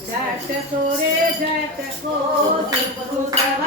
જટ કોરે જટ કો સુખ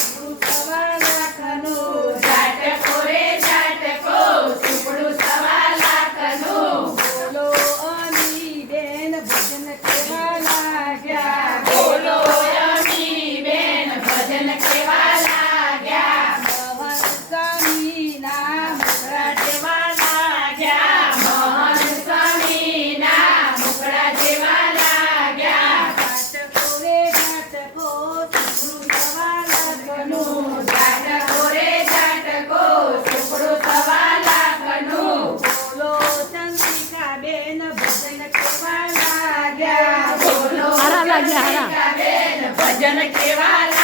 O trabalho आरा लागला हरा भजन केवाला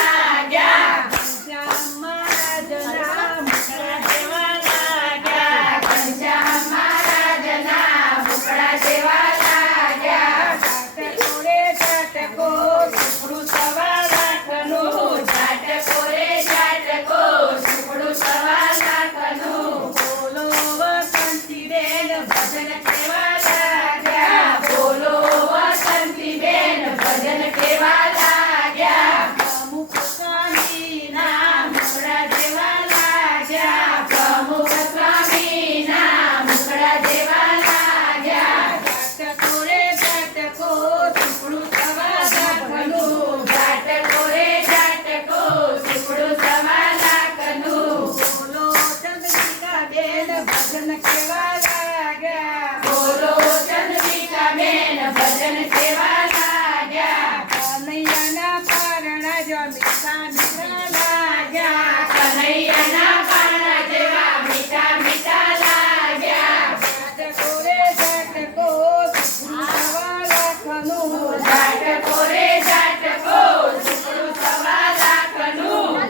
ભજન સેવા લાગ્યા કનૈયાના પારણા જો મીઠા મીઠા લાગ્યા કનૈયાના પારણા જેવા મીઠા મીઠા લાગ્યા જાત કોરે જાત કો સુખનું સવા લાખનું જાત કોરે જાત કો સુખનું સવા લાખનું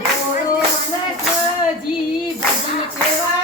ભજી ભજન સેવા